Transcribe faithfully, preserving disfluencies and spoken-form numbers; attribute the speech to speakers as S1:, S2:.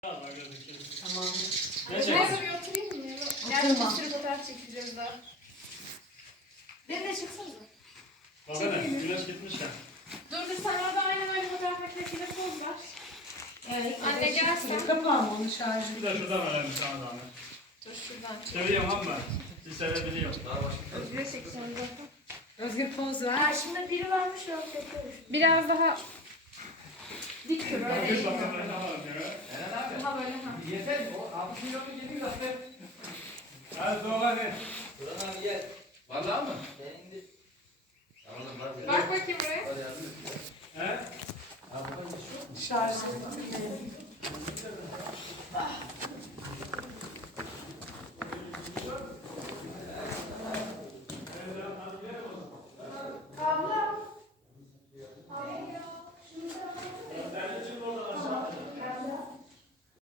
S1: Tamam.
S2: Ne
S3: Neyse bir oturayım mı ya? Gerçi bir sürü fotoğraf çekeceğiz daha. Beni de çıksanıza.
S1: Baksana güneş gitmiş ya.
S3: Dur dur sen orada aynen öyle fotoğraf makinesiyle poz ver.
S2: Evet.
S3: Anne gelsen.
S2: Kapağım onu şarjı.
S1: Bir de şuradan verelim sana zahmet.
S3: Dur şuradan çek.
S1: Seviyorum ama siz sevebiliyorum.
S3: Özgür'e çekeceğim zaten.
S2: Özgür poz ver.
S3: Karşımda biri varmış o yapıyormuş. Biraz daha dik dur öyle.
S1: Bakış
S3: değil.
S1: bakalım ne var ya.
S3: Daha böyle ha.
S4: Yeter mi? O altı milyonu yedi zaten.
S1: Hadi doğru hadi.
S4: Buran abi gel. Vallahi mı? Sen indir. Tamam bırak ya.
S3: Bak bakayım buraya.
S4: Hadi yardım et.
S1: He?
S4: Abi burada bir şey yok mu?
S2: Şarjı.